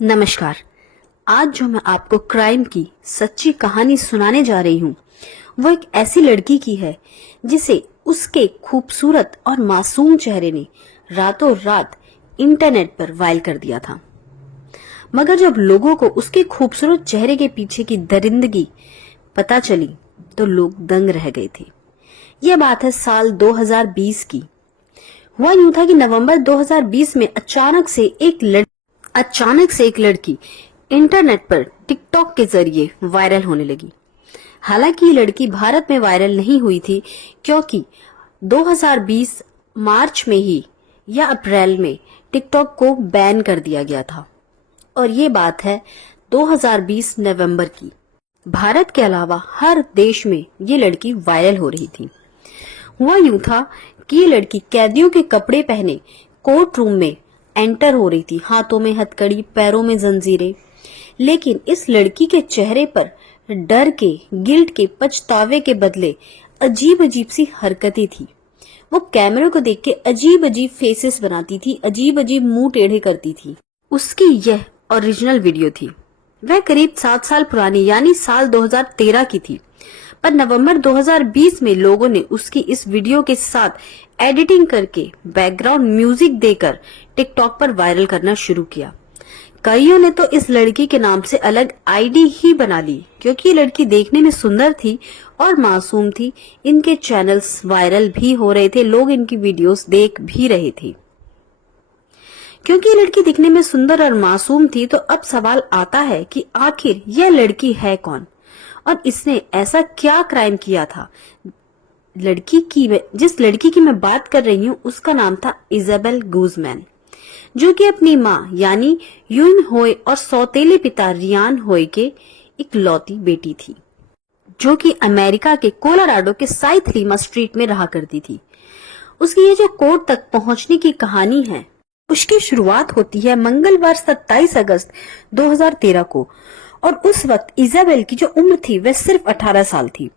नमस्कार। आज जो मैं आपको क्राइम की सच्ची कहानी सुनाने जा रही हूँ वो एक ऐसी लड़की की है जिसे उसके खूबसूरत और मासूम चेहरे ने रातों रात इंटरनेट पर वायरल कर दिया था। मगर जब लोगों को उसके खूबसूरत चेहरे के पीछे की दरिंदगी पता चली तो लोग दंग रह गए थे। यह बात है साल 2020 की। हुआ यूं था कि नवंबर 2020 में अचानक से एक लड़की इंटरनेट पर टिकटॉक के जरिए वायरल होने लगी। हालांकि ये लड़की भारत में वायरल नहीं हुई थी क्योंकि 2020 मार्च में ही या अप्रैल में टिकटॉक को बैन कर दिया गया था और ये बात है 2020 नवंबर की। भारत के अलावा हर देश में ये लड़की वायरल हो रही थी। हुआ यूं था कि ये लड़की कैदियों के कपड़े पहने कोर्ट रूम में एंटर हो रही थी, हाथों में हथकड़ी, पैरों में जंजीरें। लेकिन इस लड़की के चेहरे पर डर के, गिल्ट के, पछतावे के बदले अजीब अजीब सी हरकतें थी। वो कैमरे को देख के अजीब अजीब फेसेस बनाती थी, अजीब अजीब मुंह टेढ़े करती थी। उसकी यह ओरिजिनल वीडियो थी। वह करीब 7 साल पुरानी यानी साल 2013 की थी। पर नवंबर 2020 में लोगों ने उसकी इस वीडियो के साथ एडिटिंग करके बैकग्राउंड म्यूजिक देकर टिकटॉक पर वायरल करना शुरू किया। कईयों ने तो इस लड़की के नाम से अलग आईडी ही बना ली क्योंकि ये लड़की देखने में सुंदर थी और मासूम थी। इनके चैनल्स वायरल भी हो रहे थे, लोग इनकी वीडियोस देख भी रहे थे। क्योंकि ये लड़की दिखने में सुंदर और मासूम थी तो अब सवाल आता है कि आखिर यह लड़की है कौन और इसने ऐसा क्या क्राइम किया था। जिस लड़की की मैं बात कर रही हूँ उसका नाम था इजाबेल गुज़मैन, जो कि अपनी माँ यानी यून होए और सौतेले पिता रियान होए के इकलौती बेटी थी, जो कि अमेरिका के कोलोराडो के साउथ लीमा स्ट्रीट में रहा करती थी। उसकी ये जो कोर्ट तक पहुंचने की कहानी है उसकी शुरुआत होती है मंगलवार 27 अगस्त 2013 को और उस वक्त इजाबेल की जो उम्र थी वह सिर्फ 18 साल थी।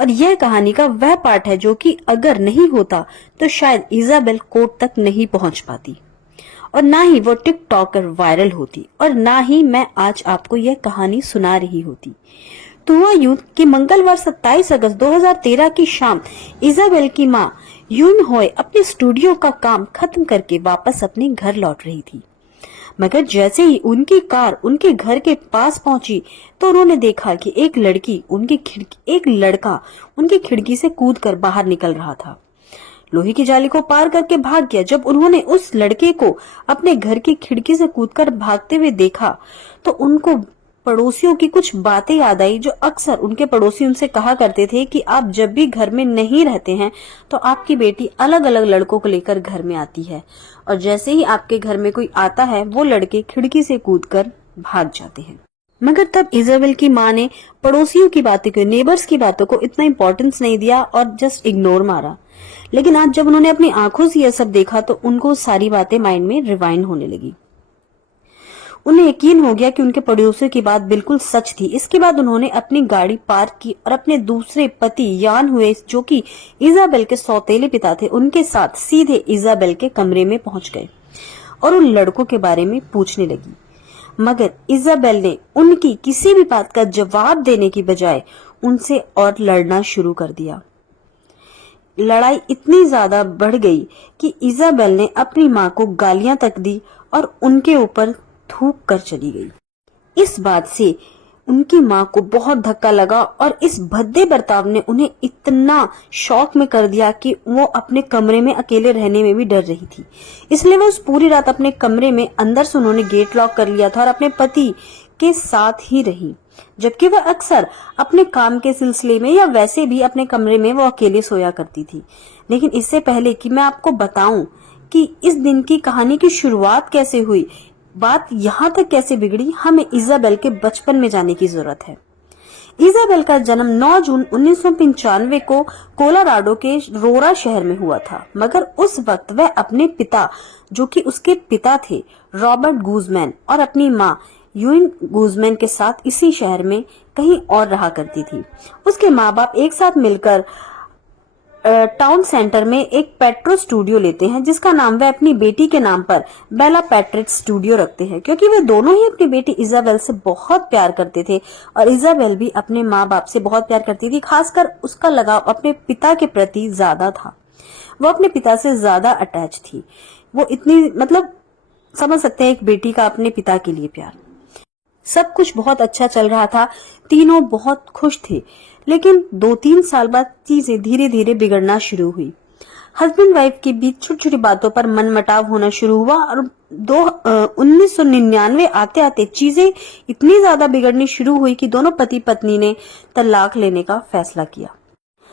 और यह कहानी का वह पार्ट है जो कि अगर नहीं होता तो शायद इजाबेल कोर्ट तक नहीं पहुंच पाती और ना ही वो टिकटॉकर वायरल होती और ना ही मैं आज आपको यह कहानी सुना रही होती। तो हुआ यूं कि मंगलवार 27 अगस्त 2013 की शाम इजाबेल की मां यून होए अपने स्टूडियो का काम खत्म करके वापस अपने घर लौट रही थी। मगर जैसे ही उनकी कार उनके घर के पास पहुंची तो उन्होंने देखा कि एक लड़का उनकी खिड़की से कूदकर बाहर निकल रहा था। लोहे की जाली को पार करके भाग गया। जब उन्होंने उस लड़के को अपने घर की खिड़की से कूदकर भागते हुए देखा तो उनको पड़ोसियों की कुछ बातें याद आई जो अक्सर उनके पड़ोसी उनसे कहा करते थे कि आप जब भी घर में नहीं रहते हैं तो आपकी बेटी अलग अलग लड़कों को लेकर घर में आती है और जैसे ही आपके घर में कोई आता है वो लड़के खिड़की से कूदकर भाग जाते हैं। मगर तब इजाबेल की माँ ने पड़ोसियों की बातों को, नेबर्स की बातों को इतना इम्पोर्टेंस नहीं दिया और जस्ट इग्नोर मारा। लेकिन आज जब उन्होंने अपनी आंखों से यह सब देखा तो उनको सारी बातें माइंड में रिवाइंड होने लगी। उन्हें यकीन हो गया कि उनके पड़ोसियों की बात बिल्कुल सच थी। इसके बाद उन्होंने अपनी गाड़ी पार्क की और अपने दूसरे पति यान हुए जो कि इजाबेल के सौतेले पिता थे उनके साथ सीधे इजाबेल के कमरे में पहुंच गए और उन लड़कों के बारे में पूछने लगी। मगर इजाबेल ने उनकी किसी भी बात का जवाब देने की बजाय उनसे और लड़ना शुरू कर दिया। लड़ाई इतनी ज्यादा बढ़ गई कि इजाबेल ने अपनी माँ को गालियां तक दी और उनके ऊपर थूक कर चली गई। इस बात से उनकी माँ को बहुत धक्का लगा और इस भद्दे बर्ताव ने उन्हें इतना शॉक में कर दिया कि वो अपने कमरे में अकेले रहने में भी डर रही थी। इसलिए वो उस पूरी रात अपने कमरे में अंदर से उन्होंने गेट लॉक कर लिया था और अपने पति के साथ ही रही, जबकि वह अक्सर अपने काम के सिलसिले में या वैसे भी अपने कमरे में वो अकेले सोया करती थी। लेकिन इससे पहले कि मैं आपको बताऊं कि इस दिन की कहानी की शुरुआत कैसे हुई, बात यहाँ तक कैसे बिगड़ी, हमें इजाबेल के बचपन में जाने की जरूरत है। इजाबेल का जन्म 9 जून 1995 को कोलोराडो के रोरा शहर में हुआ था। मगर उस वक्त वह अपने पिता, जो कि उसके पिता थे रॉबर्ट गुज़मैन, और अपनी माँ यून गुज़मैन के साथ इसी शहर में कहीं और रहा करती थी। उसके माँ बाप एक साथ मिलकर टाउन सेंटर में एक पेट्रो स्टूडियो लेते हैं, जिसका नाम वे अपनी बेटी के नाम पर बेला पेट्रिट स्टूडियो रखते हैं, क्योंकि वे दोनों ही अपनी बेटी इजाबेल से बहुत प्यार करते थे और इजाबेल भी अपने माँ बाप से बहुत प्यार करती थी। खासकर उसका लगाव अपने पिता के प्रति ज्यादा था। वो अपने पिता से ज्यादा अटैच थी। वो इतनी समझ सकते हैं एक बेटी का अपने पिता के लिए प्यार। सब कुछ बहुत अच्छा चल रहा था, तीनों बहुत खुश थे। लेकिन 2-3 साल बाद चीजें धीरे धीरे बिगड़ना शुरू हुई। हस्बैंड वाइफ के बीच छोटी छोटी बातों पर मनमुटाव होना शुरू हुआ और 1999 आते आते चीजें इतनी ज्यादा बिगड़नी शुरू हुई कि दोनों पति पत्नी ने तलाक लेने का फैसला किया।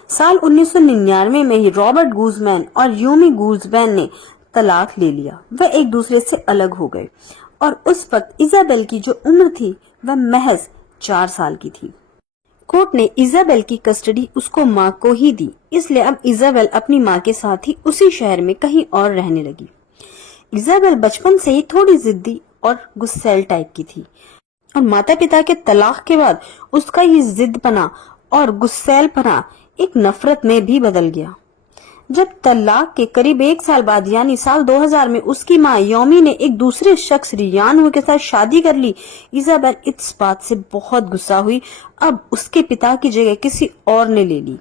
साल 1999 में ही रॉबर्ट गूजमैन और यूमी गूजमैन ने तलाक ले लिया। वे एक दूसरे से अलग हो गए और उस वक्त इजाबेल की जो उम्र थी वह महज 4 साल की थी। कोर्ट ने इजाबेल की कस्टडी उसको माँ को ही दी, इसलिए अब इजाबेल अपनी माँ के साथ ही उसी शहर में कहीं और रहने लगी। इजाबेल बचपन से ही थोड़ी जिद्दी और गुस्सैल टाइप की थी और माता पिता के तलाक के बाद उसका ये जिद्दपना और गुस्सैलपना एक नफरत में भी बदल गया। जब तलाक के करीब 1 साल बाद यानी साल 2000 में उसकी माँ योमी ने एक दूसरे शख्स रियान हो के साथ शादी कर ली, इजाबेल इस बात से बहुत गुस्सा हुई। अब उसके पिता की जगह किसी और ने ले ली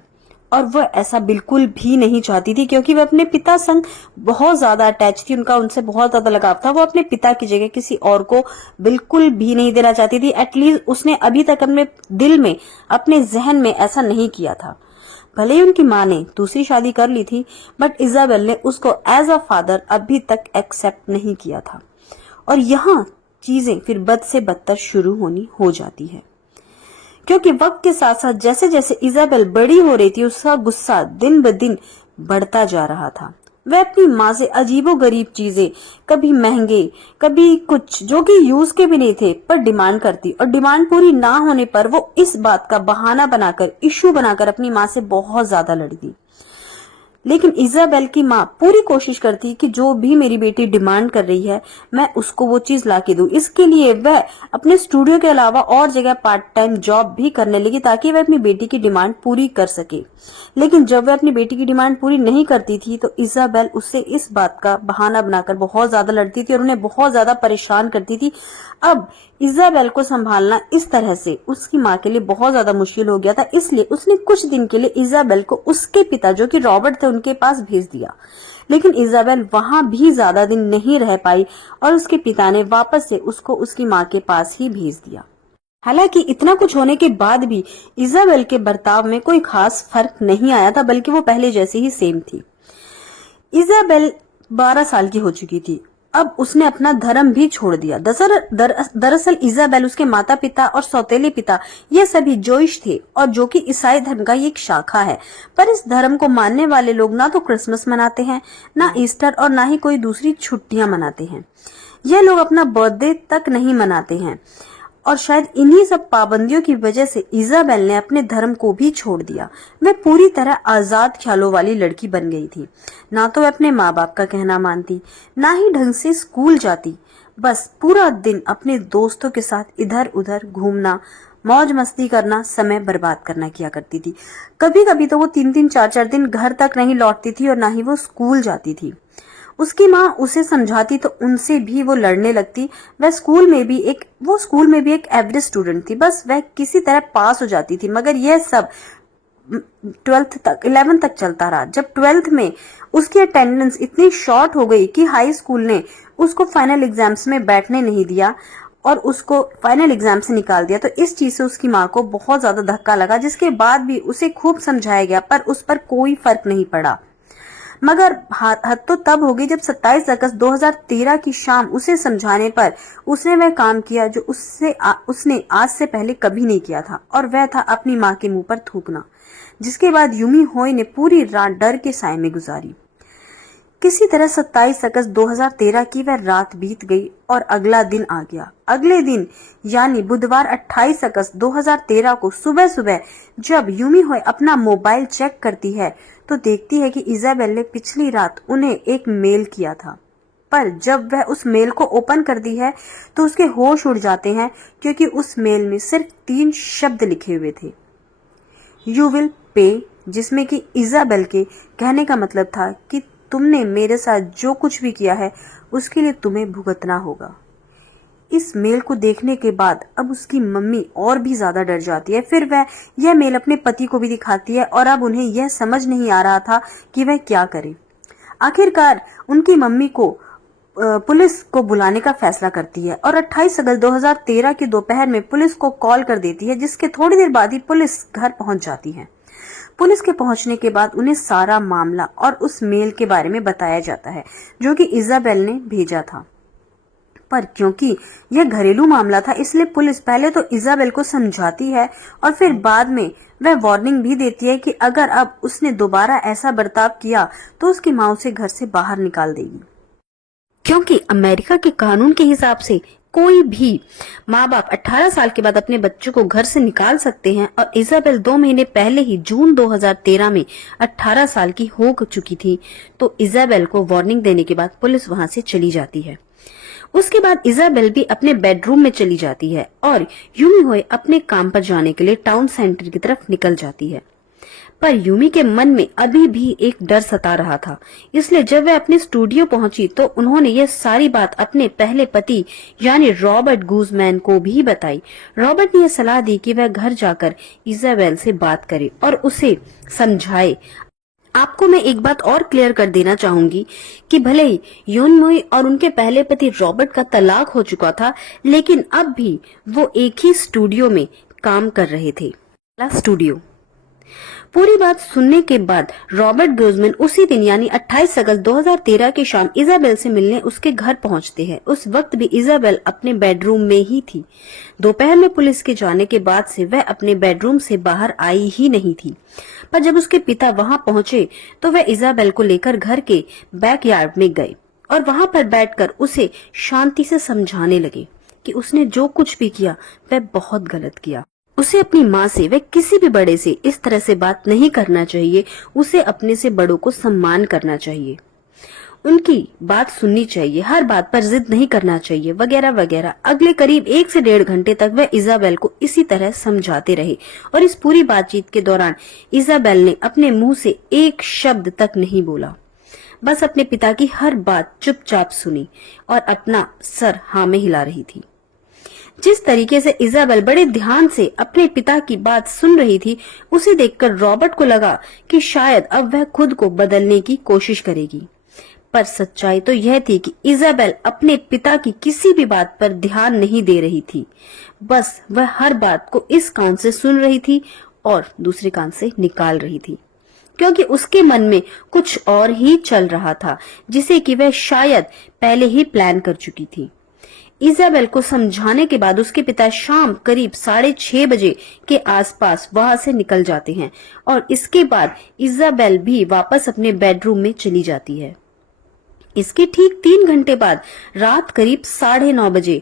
और वह ऐसा बिल्कुल भी नहीं चाहती थी, क्योंकि वह अपने पिता संग बहुत ज्यादा अटैच थी। उनका उनसे बहुत ज्यादा लगाव था। वो अपने पिता की जगह किसी और को बिल्कुल भी नहीं देना चाहती थी। एटलीस्ट उसने अभी तक अपने दिल में, अपने जहन में ऐसा नहीं किया था। भले ही उनकी माँ ने दूसरी शादी कर ली थी, बट इजाबेल ने उसको एज अ फादर अभी तक एक्सेप्ट नहीं किया था। और यहाँ चीजें फिर बद से बदतर शुरू होनी हो जाती है, क्योंकि वक्त के साथ साथ जैसे जैसे इजाबेल बड़ी हो रही थी उसका गुस्सा दिन ब दिन बढ़ता जा रहा था। वह अपनी माँ से अजीबोगरीब चीजें, कभी महंगे कभी कुछ जो कि यूज के भी नहीं थे, पर डिमांड करती और डिमांड पूरी ना होने पर वो इस बात का बहाना बनाकर, इश्यू बनाकर अपनी माँ से बहुत ज्यादा लड़ती। लेकिन इजाबेल की माँ पूरी कोशिश करती कि जो भी मेरी बेटी डिमांड कर रही है मैं उसको वो चीज ला के दूं। इसके लिए वह अपने स्टूडियो के अलावा और जगह पार्ट टाइम जॉब भी करने लगी ताकि वह अपनी बेटी की डिमांड पूरी कर सके। लेकिन जब वह अपनी बेटी की डिमांड पूरी नहीं करती थी तो इजाबेल उससे इस बात का बहाना बनाकर बहुत ज्यादा लड़ती थी और उन्हें बहुत ज्यादा परेशान करती थी। अब इजाबेल को संभालना इस तरह से उसकी माँ के लिए बहुत ज्यादा मुश्किल हो गया था, इसलिए उसने कुछ दिन के लिए इजाबेल को उसके पिता जो कि रॉबर्ट थे उनके पास भेज दिया। लेकिन इजाबेल वहां भी ज्यादा दिन नहीं रह पाई और उसके पिता ने वापस से उसको उसकी माँ के पास ही भेज दिया। हालांकि इतना कुछ होने के बाद भी इजाबेल के बर्ताव में कोई खास फर्क नहीं आया था, बल्कि वो पहले जैसी ही सेम थी। इजाबेल 12 साल की हो चुकी थी। अब उसने अपना धर्म भी छोड़ दिया। दरअसल इजाबेल, उसके माता पिता और सौतेले पिता ये सभी जोइश थे और जो कि ईसाई धर्म का एक शाखा है। पर इस धर्म को मानने वाले लोग ना तो क्रिसमस मनाते हैं, ना ईस्टर और ना ही कोई दूसरी छुट्टियां मनाते हैं। ये लोग अपना बर्थडे तक नहीं मनाते हैं और शायद इन्हीं सब पाबंदियों की वजह से इजाबेल ने अपने धर्म को भी छोड़ दिया। वह पूरी तरह आजाद ख्यालों वाली लड़की बन गई थी। ना तो वह अपने माँ बाप का कहना मानती, ना ही ढंग से स्कूल जाती। बस पूरा दिन अपने दोस्तों के साथ इधर उधर घूमना, मौज मस्ती करना, समय बर्बाद करना किया करती थी। कभी कभी तो वो 3-3, 4-4 दिन घर तक नहीं लौटती थी और ना ही वो स्कूल जाती थी। उसकी माँ उसे समझाती तो उनसे भी वो लड़ने लगती। वो स्कूल में भी एक एवरेज स्टूडेंट थी। बस वह किसी तरह पास हो जाती थी। मगर यह सब 11th तक चलता रहा। जब 12th में उसकी अटेंडेंस इतनी शॉर्ट हो गई कि हाई स्कूल ने उसको फाइनल एग्जाम्स में बैठने नहीं दिया और उसको फाइनल एग्जाम से निकाल दिया। तो इस चीज से उसकी माँ को बहुत ज्यादा धक्का लगा, जिसके बाद भी उसे खूब समझाया गया पर उस पर कोई फर्क नहीं पड़ा। मगर हद तो तब हो गई जब 27 अगस्त 2013 की शाम उसे समझाने पर उसने वह काम किया जो उसने आज से पहले कभी नहीं किया था, और वह था अपनी माँ के मुंह पर थूकना। जिसके बाद यूमी होई ने पूरी रात डर के साए में गुजारी। किसी तरह 27 अगस्त 2013 की वह रात बीत गई और अगला दिन आ गया। अगले दिन यानी बुधवार 28 अगस्त 2013 को सुबह सुबह जब यूमी होई अपना मोबाइल चेक करती है तो देखती है कि इजाबेल ने पिछली रात उन्हें एक मेल किया था। पर जब वह उस मेल को ओपन करती है तो उसके होश उड़ जाते हैं, क्योंकि उस मेल में सिर्फ 3 शब्द लिखे हुए थे, यू विल पे जिसमें कि इजाबेल के कहने का मतलब था कि तुमने मेरे साथ जो कुछ भी किया है उसके लिए तुम्हें भुगतना होगा। इस मेल को देखने के बाद अब उसकी मम्मी और भी ज्यादा डर जाती है। फिर वह यह मेल अपने पति को भी दिखाती है और अब उन्हें यह समझ नहीं आ रहा था कि वह क्या करे। आखिरकार उनकी मम्मी को पुलिस को बुलाने का फैसला करती है और 28 अगस्त 2013 की दोपहर में पुलिस को कॉल कर देती है, जिसके थोड़ी देर बाद ही पुलिस घर पहुंच जाती है। पुलिस के पहुंचने के बाद उन्हें सारा मामला और उस मेल के बारे में बताया जाता है जो कि इजाबेल ने भेजा था। पर क्योंकि यह घरेलू मामला था इसलिए पुलिस पहले तो इजाबेल को समझाती है और फिर बाद में वह वार्निंग भी देती है कि अगर अब उसने दोबारा ऐसा बर्ताव किया तो उसकी माँ उसे घर से बाहर निकाल देगी, क्योंकि अमेरिका के कानून के हिसाब से कोई भी माँ बाप 18 साल के बाद अपने बच्चों को घर से निकाल सकते हैं। और इजाबेल 2 महीने पहले ही जून 2013 में 18 साल की हो चुकी थी। तो इजाबेल को वार्निंग देने के बाद पुलिस वहां से चली जाती है। उसके बाद इजाबेल भी अपने बेडरूम में चली जाती है और यूमी होए अपने काम पर जाने के लिए टाउन सेंटर की तरफ निकल जाती है। पर यूमी के मन में अभी भी एक डर सता रहा था, इसलिए जब वह अपने स्टूडियो पहुंची तो उन्होंने यह सारी बात अपने पहले पति यानी रॉबर्ट गूजमैन को भी बताई। रॉबर्ट ने यह सलाह दी कि वह घर जाकर इजाबेल से बात करे और उसे समझाए। आपको मैं एक बात और क्लियर कर देना चाहूंगी कि भले ही यूनमुई और उनके पहले पति रॉबर्ट का तलाक हो चुका था, लेकिन अब भी वो एक ही स्टूडियो में काम कर रहे थे। स्टूडियो। पूरी बात सुनने के बाद रॉबर्ट गूजमैन उसी दिन यानी 28 अगस्त 2013 की शाम इजाबेल से मिलने उसके घर पहुंचते हैं। उस वक्त भी इजाबेल अपने बेडरूम में ही थी। दोपहर में पुलिस के जाने के बाद से वह अपने बेडरूम से बाहर आई ही नहीं थी। पर जब उसके पिता वहां पहुंचे तो वह इजाबेल को लेकर घर के बैकयार्ड में गए और वहां पर बैठकर उसे शांति से समझाने लगे कि उसने जो कुछ भी किया वह बहुत गलत किया। उसे अपनी माँ से व किसी भी बड़े से इस तरह से बात नहीं करना चाहिए। उसे अपने से बड़ों को सम्मान करना चाहिए, उनकी बात सुननी चाहिए, हर बात पर जिद नहीं करना चाहिए, वगैरह वगैरह। अगले करीब 1 से 1.5 घंटे तक वह इजाबेल को इसी तरह समझाते रहे और इस पूरी बातचीत के दौरान इजाबेल ने अपने मुंह से एक शब्द तक नहीं बोला, बस अपने पिता की हर बात चुपचाप सुनी और अपना सर हाँ में हिला रही थी। जिस तरीके से इजाबेल बड़े ध्यान से अपने पिता की बात सुन रही थी, उसे देखकर रॉबर्ट को लगा कि शायद अब वह खुद को बदलने की कोशिश करेगी। पर सच्चाई तो यह थी कि इजाबेल अपने पिता की किसी भी बात पर ध्यान नहीं दे रही थी। बस वह हर बात को इस कान से सुन रही थी और दूसरे कान से निकाल रही थी, क्योंकि उसके मन में कुछ और ही चल रहा था जिसे कि वह शायद पहले ही प्लान कर चुकी थी। इजाबेल को समझाने के बाद उसके पिता शाम करीब 6:30 बजे के आसपास वहां से निकल जाते हैं और इसके बाद इजाबेल भी वापस अपने बेडरूम में चली जाती है। इसके ठीक 3 घंटे बाद रात करीब 9:30 बजे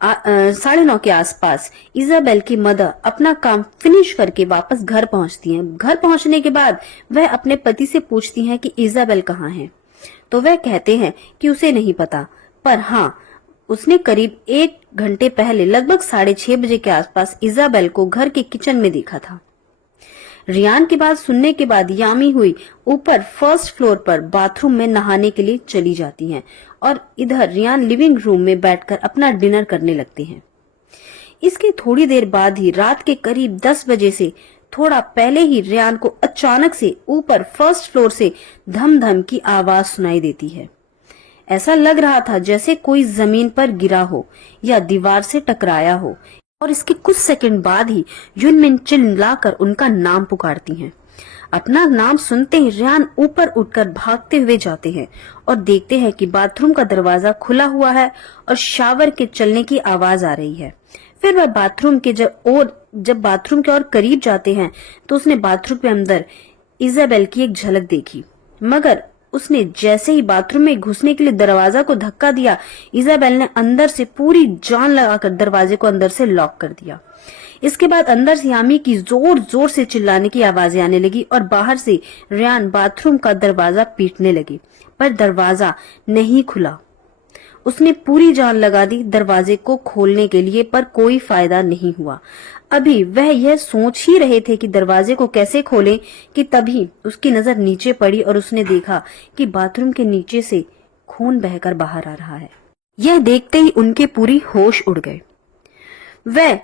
9:30 के आसपास इजाबेल की मदर अपना काम फिनिश करके वापस घर पहुंचती हैं। घर पहुंचने के बाद वह अपने पति से पूछती हैं कि इजाबेल कहाँ है, तो वह कहते हैं कि उसे नहीं पता, पर हाँ उसने करीब 1 घंटे पहले लगभग 6:30 बजे के आसपास इजाबेल को घर के किचन में देखा था। रियान की बात सुनने के बाद यामी हुई ऊपर फर्स्ट फ्लोर पर बाथरूम में नहाने के लिए चली जाती हैं और इधर रियान लिविंग रूम में बैठकर अपना डिनर करने लगते हैं। इसके थोड़ी देर बाद ही रात के करीब 10 बजे से थोड़ा पहले ही रियान को अचानक से ऊपर फर्स्ट फ्लोर से धम धम की आवाज सुनाई देती है। ऐसा लग रहा था जैसे कोई जमीन पर गिरा हो या दीवार से टकराया हो और इसके कुछ सेकंड बाद ही युनमिन चिल्लाकर उनका नाम पुकारती हैं। अपना नाम सुनते ही रियान ऊपर उठकर भागते हुए जाते हैं और देखते हैं कि बाथरूम का दरवाजा खुला हुआ है और शावर के चलने की आवाज आ रही है। फिर वह बाथरूम के जब बाथरूम के और करीब जाते हैं तो उसने बाथरूम के अंदर इजाबेल की एक झलक देखी, मगर उसने जैसे ही बाथरूम में घुसने के लिए दरवाजा को धक्का दिया, इजाबेल ने अंदर से पूरी जान लगाकर दरवाजे को अंदर से लॉक कर दिया। इसके बाद अंदर से यामी की जोर जोर से चिल्लाने की आवाजें आने लगी और बाहर से रियान बाथरूम का दरवाजा पीटने लगी, पर दरवाजा नहीं खुला। उसने पूरी जान लगा दी दरवाजे को खोलने के लिए, पर कोई फायदा नहीं हुआ। अभी वह यह सोच ही रहे थे कि दरवाजे को कैसे खोलें कि तभी उसकी नजर नीचे पड़ी और उसने देखा कि बाथरूम के नीचे से खून बहकर बाहर आ रहा है। यह देखते ही उनके पूरी होश उड़ गए। वह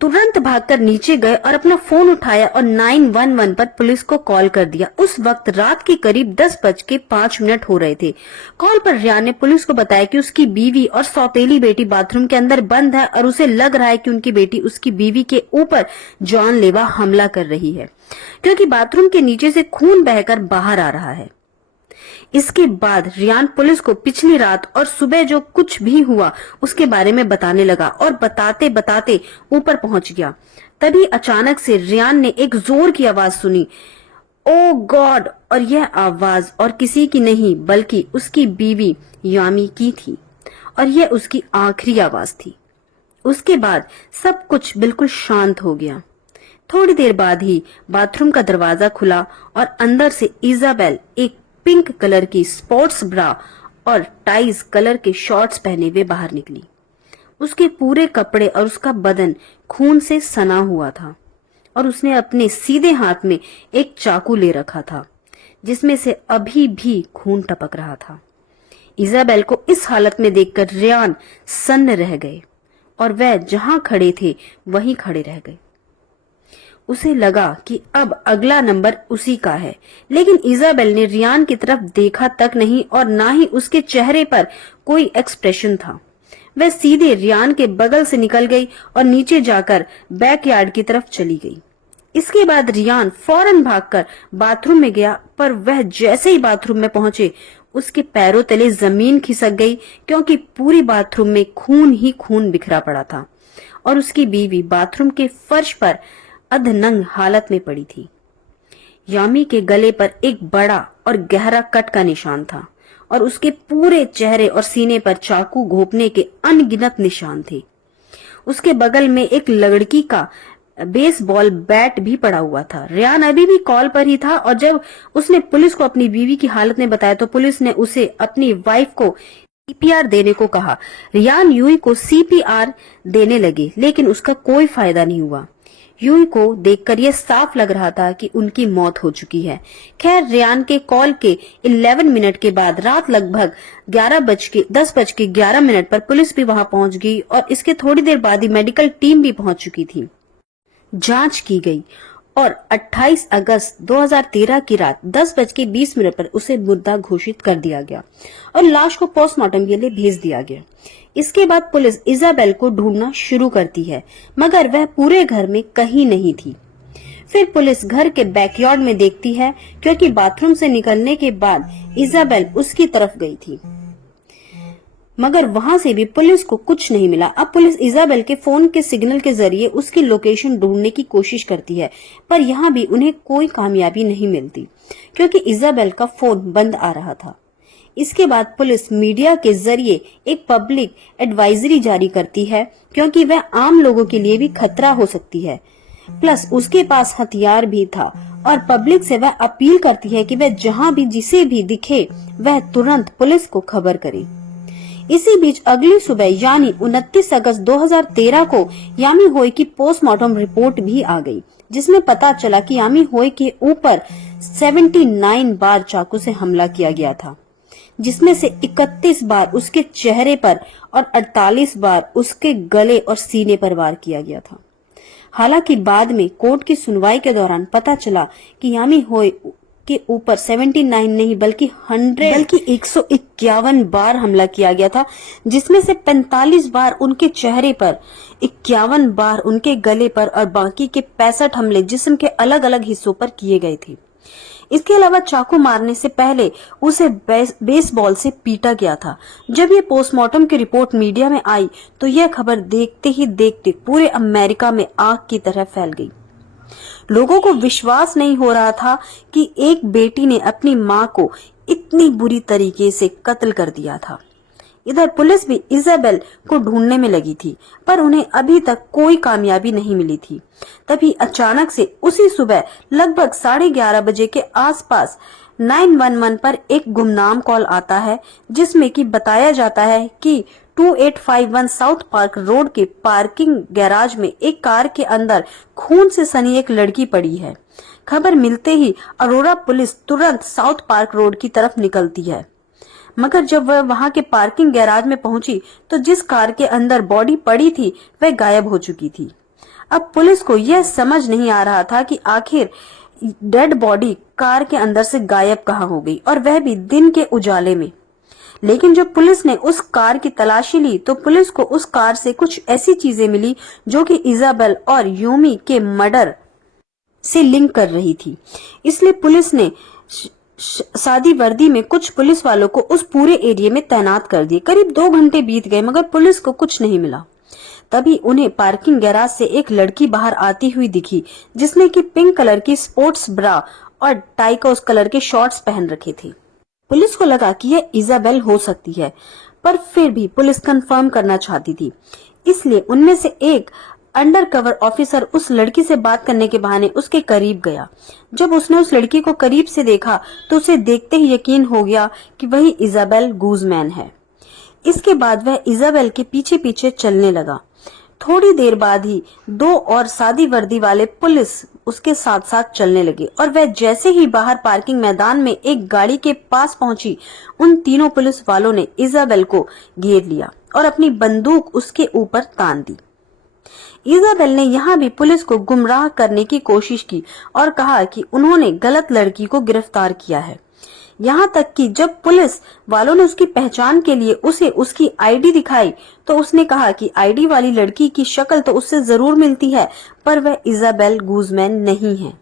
तुरंत भागकर नीचे गए और अपना फोन उठाया और 911 पर पुलिस को कॉल कर दिया। उस वक्त रात के करीब 10:05 हो रहे थे। कॉल पर रियान ने पुलिस को बताया कि उसकी बीवी और सौतेली बेटी बाथरूम के अंदर बंद है और उसे लग रहा है कि उनकी बेटी उसकी बीवी के ऊपर जानलेवा हमला कर रही है, क्योंकि बाथरूम के नीचे से खून बहकर बाहर आ रहा है। इसके बाद रियान पुलिस को पिछली रात और सुबह जो कुछ भी हुआ उसके बारे में बताने लगा और बताते बताते ऊपर पहुंच गया। तभी अचानक से रियान ने एक जोर की आवाज सुनी, ओ गॉड! और यह आवाज और किसी की नहीं बल्कि उसकी बीवी यामी की थी और यह उसकी आखिरी आवाज थी। उसके बाद सब कुछ बिल्कुल शांत हो गया। थोड़ी देर बाद ही बाथरूम का दरवाजा खुला और अंदर से इजाबेल एक पिंक कलर की स्पोर्ट्स ब्रा और टाइज कलर के शॉर्ट्स पहने हुए बाहर निकली। उसके पूरे कपड़े और उसका बदन खून से सना हुआ था और उसने अपने सीधे हाथ में एक चाकू ले रखा था जिसमें से अभी भी खून टपक रहा था। इजाबेल को इस हालत में देखकर रियान सन्न रह गए और वह जहां खड़े थे वहीं खड़े रह गए। उसे लगा कि अब अगला नंबर उसी का है, लेकिन इजाबेल ने रियान की तरफ देखा तक नहीं और ना ही उसके चेहरे पर कोई एक्सप्रेशन था। वह सीधे रियान के बगल से निकल गई और नीचे जाकर बैकयार्ड की तरफ चली गई। इसके बाद रियान फौरन भागकर बाथरूम में गया, पर वह जैसे ही बाथरूम में पहुंचे उसके पैरों तले जमीन खिसक गई, क्योंकि पूरी बाथरूम में खून ही खून बिखरा पड़ा था और उसकी बीवी बाथरूम के फर्श पर अधनंग हालत में पड़ी थी। यामी के गले पर एक बड़ा और गहरा कट का निशान था और उसके पूरे चेहरे और सीने पर चाकू घोंपने के अनगिनत निशान थे। उसके बगल में एक लकड़ी का बेसबॉल बैट भी पड़ा हुआ था। रियान अभी भी कॉल पर ही था और जब उसने पुलिस को अपनी बीवी की हालत में बताया तो पुलिस ने उसे अपनी वाइफ को सीपीआर देने को कहा। रियान यूई को सीपीआर देने लगे, लेकिन उसका कोई फायदा नहीं हुआ। यूई को देखकर यह साफ लग रहा था कि उनकी मौत हो चुकी है। खैर, रियान के कॉल के 11 मिनट के बाद रात लगभग 10:11 पर पुलिस भी वहां पहुंच गई और इसके थोड़ी देर बाद ही मेडिकल टीम भी पहुंच चुकी थी। जांच की गई और 28 अगस्त 2013 की रात 10:20 पर उसे मुर्दा घोषित कर दिया गया और लाश को पोस्टमार्टम के लिए भेज दिया गया। इसके बाद पुलिस इजाबेल को ढूंढना शुरू करती है, मगर वह पूरे घर में कहीं नहीं थी। फिर पुलिस घर के बैकयार्ड में देखती है, क्योंकि बाथरूम से निकलने के बाद इजाबेल उसकी तरफ गई थी, मगर वहां से भी पुलिस को कुछ नहीं मिला। अब पुलिस इजाबेल के फोन के सिग्नल के जरिए उसकी लोकेशन ढूंढने की कोशिश करती है, पर यहाँ भी उन्हें कोई कामयाबी नहीं मिलती, क्योंकि इजाबेल का फोन बंद आ रहा था। इसके बाद पुलिस मीडिया के जरिए एक पब्लिक एडवाइजरी जारी करती है, क्योंकि वह आम लोगों के लिए भी खतरा हो सकती है। प्लस उसके पास हथियार भी था और पब्लिक से वह अपील करती है कि वह जहां भी जिसे भी दिखे वह तुरंत पुलिस को खबर करे। इसी बीच अगली सुबह यानी 29 अगस्त 2013 को यामी होई की पोस्टमार्टम रिपोर्ट भी आ गई, जिसमें पता चला कि यामी होई के ऊपर 79 बार चाकू से हमला किया गया था, जिसमें से 31 बार उसके चेहरे पर और 48 बार उसके गले और सीने पर वार किया गया था। हालांकि बाद में कोर्ट की सुनवाई के दौरान पता चला कि यामी होई के ऊपर 79 नहीं बल्कि 151 बार हमला किया गया था, जिसमें से 45 बार उनके चेहरे पर, 51 बार उनके गले पर और बाकी के 65 हमले जिस्म के अलग अलग हिस्सों पर किए गए थे। इसके अलावा चाकू मारने से पहले उसे बेसबॉल से पीटा गया था। जब ये पोस्टमार्टम की रिपोर्ट मीडिया में आई तो यह खबर देखते ही देखते पूरे अमेरिका में आग की तरह फैल गई। लोगों को विश्वास नहीं हो रहा था कि एक बेटी ने अपनी मां को इतनी बुरी तरीके से कत्ल कर दिया था। इधर पुलिस भी इजाबेल को ढूंढने में लगी थी, पर उन्हें अभी तक कोई कामयाबी नहीं मिली थी। तभी अचानक से उसी सुबह लगभग 11:30 बजे के आसपास 911 पर एक गुमनाम कॉल आता है जिसमें कि बताया जाता है कि 2851 साउथ पार्क रोड के पार्किंग गैराज में एक कार के अंदर खून से सनी एक लड़की पड़ी है। खबर मिलते ही अरोरा पुलिस तुरंत साउथ पार्क रोड की तरफ निकलती है, मगर जब वह वहां के पार्किंग गैराज में पहुंची तो जिस कार के अंदर बॉडी पड़ी थी वह गायब हो चुकी थी। अब पुलिस को यह समझ नहीं आ रहा था कि आखिर डेड बॉडी कार के अंदर से गायब कहां हो गई, और वह भी दिन के उजाले में। लेकिन जब पुलिस ने उस कार की तलाशी ली तो पुलिस को उस कार से कुछ ऐसी चीजें मिली जो कि इजाबेल और यूमी के मर्डर से लिंक कर रही थी। इसलिए पुलिस ने सादी वर्दी में कुछ पुलिस वालों को उस पूरे एरिया में तैनात कर दिए। करीब 2 घंटे बीत गए मगर पुलिस को कुछ नहीं मिला। तभी उन्हें पार्किंग गैराज से एक लड़की बाहर आती हुई दिखी जिसने कि पिंक कलर की स्पोर्ट्स ब्रा और टाइकोस कलर के शॉर्ट्स पहन रखे थे। पुलिस को लगा कि यह इजाबेल हो सकती है, पर फिर भी पुलिस कंफर्म करना चाहती थी। इसलिए उनमें से एक अंडरकवर ऑफिसर उस लड़की से बात करने के बहाने उसके करीब गया। जब उसने उस लड़की को करीब से देखा तो उसे देखते ही यकीन हो गया कि वही इजाबेल गूजमैन है। इसके बाद वह इजाबेल के पीछे पीछे चलने लगा। थोड़ी देर बाद ही 2 और सादी वर्दी वाले पुलिस उसके साथ साथ चलने लगे और वह जैसे ही बाहर पार्किंग मैदान में एक गाड़ी के पास पहुंची, उन तीनों पुलिस वालों ने इजाबेल को घेर लिया और अपनी बंदूक उसके ऊपर तान दी। इजाबेल ने यहाँ भी पुलिस को गुमराह करने की कोशिश की और कहा कि उन्होंने गलत लड़की को गिरफ्तार किया है। यहाँ तक कि जब पुलिस वालों ने उसकी पहचान के लिए उसे उसकी आईडी दिखाई तो उसने कहा कि आईडी वाली लड़की की शक्ल तो उससे जरूर मिलती है, पर वह इजाबेल गूजमैन नहीं है।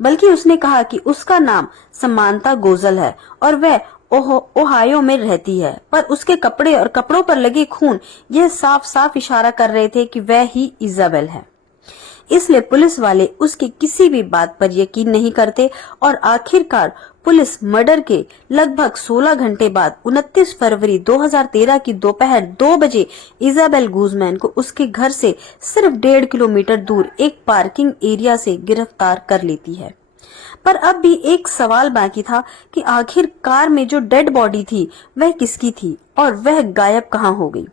बल्कि उसने कहा कि उसका नाम समांता गोजल है और वह ओहायो में रहती है, पर उसके कपड़े और कपड़ों पर लगे खून यह साफ साफ इशारा कर रहे थे कि वह ही इजाबेल है। इसलिए पुलिस वाले उसकी किसी भी बात पर यकीन नहीं करते और आखिरकार पुलिस मर्डर के लगभग 16 घंटे बाद 29 फरवरी 2013 की दोपहर 2 बजे इजाबेल गूजमैन को उसके घर से सिर्फ 1.5 किलोमीटर दूर एक पार्किंग एरिया से गिरफ्तार कर लेती है। पर अब भी एक सवाल बाकी था कि आखिर कार में जो डेड बॉडी थी वह किसकी थी और वह गायब कहां हो गई।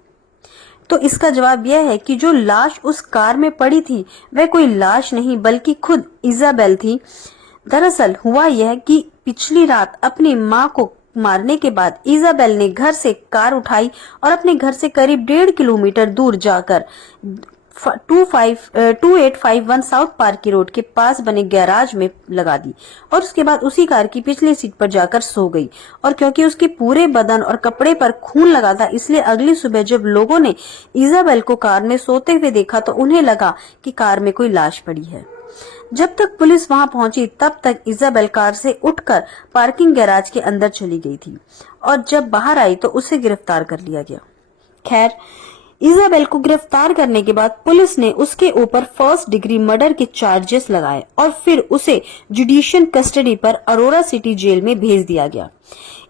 तो इसका जवाब यह है कि जो लाश उस कार में पड़ी थी वह कोई लाश नहीं बल्कि खुद इजाबेल थी। दरअसल हुआ यह कि पिछली रात अपनी मां को मारने के बाद इजाबेल ने घर से कार उठाई और अपने घर से करीब 1.5 किलोमीटर दूर जाकर 2851 साउथ पार्क की रोड के पास बने गैराज में लगा दी और उसके बाद उसी कार की पिछली सीट पर जाकर सो गई। और क्योंकि उसके पूरे बदन और कपड़े पर खून लगा था, इसलिए अगली सुबह जब लोगों ने इजाबेल को कार में सोते हुए देखा तो उन्हें लगा कि कार में कोई लाश पड़ी है। जब तक पुलिस वहां पहुंची तब तक इजाबेल कार से उठकर पार्किंग गैराज के अंदर चली गई थी और जब बाहर आई तो उसे गिरफ्तार कर लिया गया। खैर, इजाबेल को गिरफ्तार करने के बाद पुलिस ने उसके ऊपर 1st डिग्री मर्डर के चार्जेस लगाए और फिर उसे जुडिशियल कस्टडी पर अरोरा सिटी जेल में भेज दिया गया।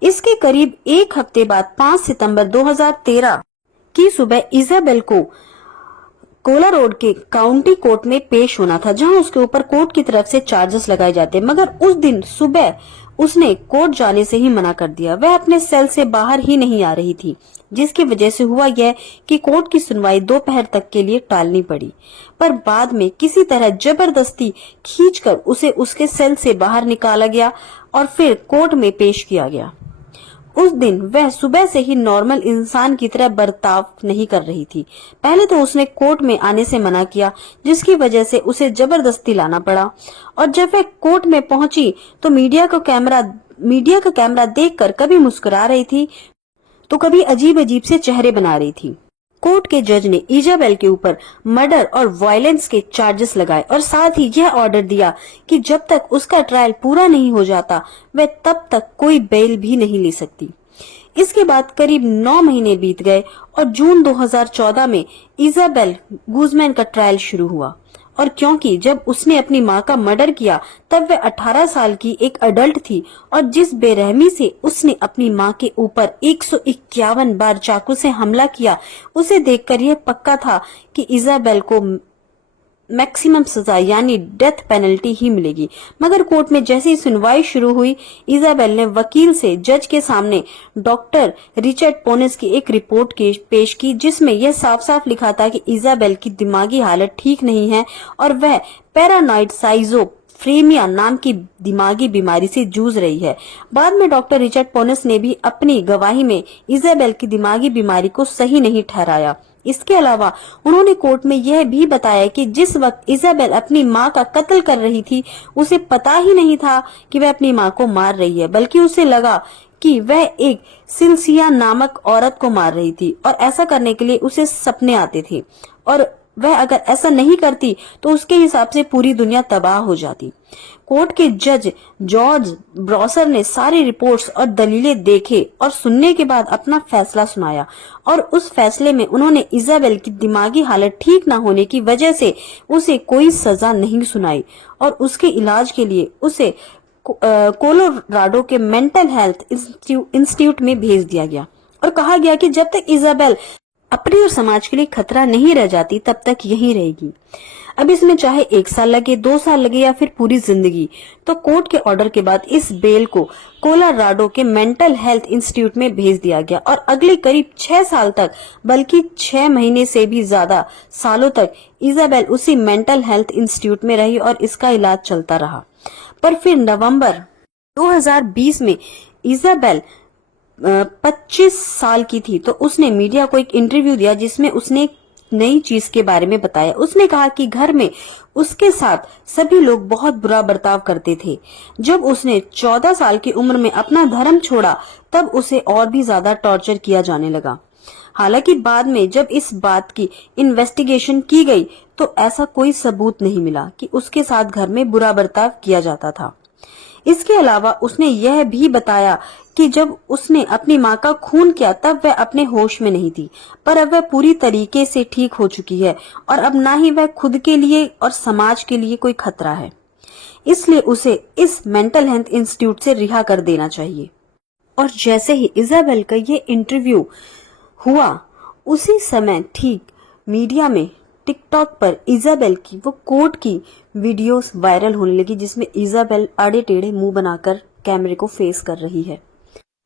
इसके करीब 1 हफ्ते बाद 5 सितंबर 2013 की सुबह इजाबेल को कोला रोड के काउंटी कोर्ट में पेश होना था, जहां उसके ऊपर कोर्ट की तरफ से चार्जेस लगाए जाते, मगर उस दिन सुबह उसने कोर्ट जाने से ही मना कर दिया। वह अपने सेल से बाहर ही नहीं आ रही थी, जिसकी वजह से हुआ यह कि कोर्ट की सुनवाई दोपहर तक के लिए टालनी पड़ी। पर बाद में किसी तरह जबरदस्ती खींचकर उसे उसके सेल से बाहर निकाला गया और फिर कोर्ट में पेश किया गया। उस दिन वह सुबह से ही नॉर्मल इंसान की तरह बर्ताव नहीं कर रही थी। पहले तो उसने कोर्ट में आने से मना किया, जिसकी वजह से उसे जबरदस्ती लाना पड़ा और जब वह कोर्ट में पहुंची तो मीडिया का कैमरा देखकर कभी मुस्कुरा रही थी तो कभी अजीब अजीब से चेहरे बना रही थी। कोर्ट के जज ने इजाबेल के ऊपर मर्डर और वायलेंस के चार्जेस लगाए और साथ ही यह ऑर्डर दिया कि जब तक उसका ट्रायल पूरा नहीं हो जाता वह तब तक कोई बेल भी नहीं ले सकती। इसके बाद करीब 9 महीने बीत गए और जून 2014 में इजाबेल गूजमैन का ट्रायल शुरू हुआ। और क्योंकि जब उसने अपनी मां का मर्डर किया तब वह 18 साल की एक अडल्ट थी और जिस बेरहमी से उसने अपनी मां के ऊपर 151 बार चाकू से हमला किया, उसे देखकर यह पक्का था कि इजाबेल को मैक्सिमम सजा यानी डेथ पेनल्टी ही मिलेगी। मगर कोर्ट में जैसे ही सुनवाई शुरू हुई, इजाबेल ने वकील से जज के सामने डॉक्टर रिचर्ड पोनिस की एक रिपोर्ट पेश की, जिसमें यह साफ साफ लिखा था कि इजाबेल की दिमागी हालत ठीक नहीं है और वह पैरानॉइड साइजोफ्रेनिया नाम की दिमागी बीमारी से जूझ रही है। बाद में डॉक्टर रिचर्ड पोनिस ने भी अपनी गवाही में इजाबेल की दिमागी बीमारी को सही नहीं ठहराया। इसके अलावा उन्होंने कोर्ट में यह भी बताया कि जिस वक्त इजाबेल अपनी मां का कत्ल कर रही थी, उसे पता ही नहीं था कि वह अपनी मां को मार रही है, बल्कि उसे लगा कि वह एक सिल्सिया नामक औरत को मार रही थी और ऐसा करने के लिए उसे सपने आते थे और वह अगर ऐसा नहीं करती तो उसके हिसाब से पूरी दुनिया तबाह हो जाती। कोर्ट के जज जॉर्ज ब्रॉसर ने सारी रिपोर्ट्स और दलीलें देखे और सुनने के बाद अपना फैसला सुनाया और उस फैसले में उन्होंने इजाबेल की दिमागी हालत ठीक न होने की वजह से उसे कोई सजा नहीं सुनाई और उसके इलाज के लिए उसे कोलोराडो के मेंटल हेल्थ इंस्टीट्यूट में भेज दिया गया और कहा गया कि जब तक इजाबेल अपने और समाज के लिए खतरा नहीं रह जाती तब तक यहीं रहेगी। अब इसमें चाहे 1 साल लगे, 2 साल लगे या फिर पूरी जिंदगी, तो कोर्ट के ऑर्डर के बाद इस बेल को कोलोराडो के मेंटल हेल्थ इंस्टीट्यूट में भेज दिया गया और अगले करीब 6 साल तक, बल्कि 6 महीने से भी ज्यादा सालों तक इजाबेल उसी मेंटल हेल्थ इंस्टीट्यूट में रही और इसका इलाज चलता रहा। पर फिर नवंबर 2020 में इजाबेल 25 साल की थी तो उसने मीडिया को एक इंटरव्यू दिया जिसमें उसने एक नई चीज के बारे में बताया। उसने कहा कि घर में उसके साथ सभी लोग बहुत बुरा बर्ताव करते थे। जब उसने 14 साल की उम्र में अपना धर्म छोड़ा तब उसे और भी ज्यादा टॉर्चर किया जाने लगा। हालांकि बाद में जब इस बात की इन्वेस्टिगेशन की गई तो ऐसा कोई सबूत नहीं मिला कि उसके साथ घर में बुरा बर्ताव किया जाता था। इसके अलावा उसने यह भी बताया कि जब उसने अपनी मां का खून किया तब वह अपने होश में नहीं थी, पर अब वह पूरी तरीके से ठीक हो चुकी है और अब ना ही वह खुद के लिए और समाज के लिए कोई खतरा है। इसलिए उसे इस मेंटल हेल्थ इंस्टीट्यूट से रिहा कर देना चाहिए। और जैसे ही इजाबेल का ये इंटरव्यू हुआ, उसी समय ठीक मीडिया में टिकटॉक पर इजाबेल की वो कोर्ट की वीडियोस वायरल होने लगी जिसमें इजाबेल आड़े टेढ़े मुंह बनाकर कैमरे को फेस कर रही है।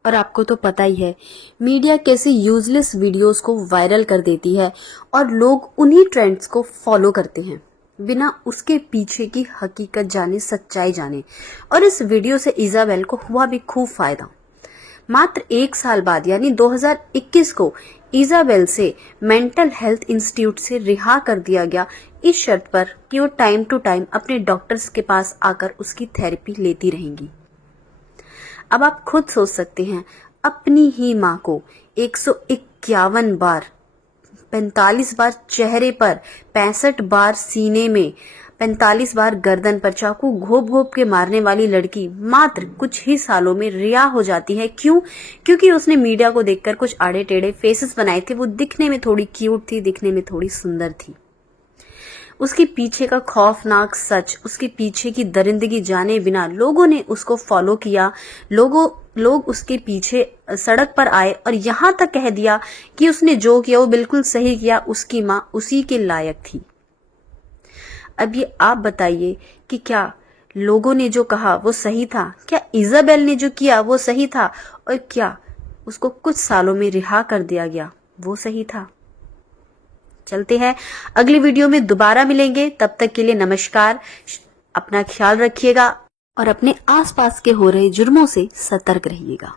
और आपको तो पता ही है मीडिया कैसे यूजलेस वीडियोस को वायरल कर देती है और लोग उन्हीं ट्रेंड्स को फॉलो करते हैं बिना उसके पीछे की हकीकत जाने, सच्चाई जाने। और इस वीडियो से इजाबेल को हुआ भी खूब फायदा। मात्र 1 साल बाद यानी 2021 को इजाबेल से मेंटल हेल्थ इंस्टीट्यूट से रिहा कर दिया गया, इस शर्त पर कि वो टाइम टू टाइम अपने डॉक्टर्स के पास आकर उसकी थेरेपी लेती रहेंगी। अब आप खुद सोच सकते हैं, अपनी ही मां को 151 बार, 45 बार चेहरे पर, 65 बार सीने में, 45 बार गर्दन पर चाकू घोप घोप के मारने वाली लड़की मात्र कुछ ही सालों में रिहा हो जाती है। क्यों? क्योंकि उसने मीडिया को देखकर कुछ आड़े टेढ़े फेसेस बनाए थे। वो दिखने में थोड़ी क्यूट थी, दिखने में थोड़ी सुंदर थी। उसके पीछे का खौफनाक सच, उसके पीछे की दरिंदगी जाने बिना लोगों ने उसको फॉलो किया। लोग उसके पीछे सड़क पर आए और यहाँ तक कह दिया कि उसने जो किया वो बिल्कुल सही किया, उसकी माँ उसी के लायक थी। अब ये आप बताइए कि क्या लोगों ने जो कहा वो सही था? क्या इजाबेल ने जो किया वो सही था? और क्या उसको कुछ सालों में रिहा कर दिया गया वो सही था? चलते हैं, अगली वीडियो में दोबारा मिलेंगे। तब तक के लिए नमस्कार। अपना ख्याल रखिएगा और अपने आसपास के हो रहे जुर्मों से सतर्क रहिएगा।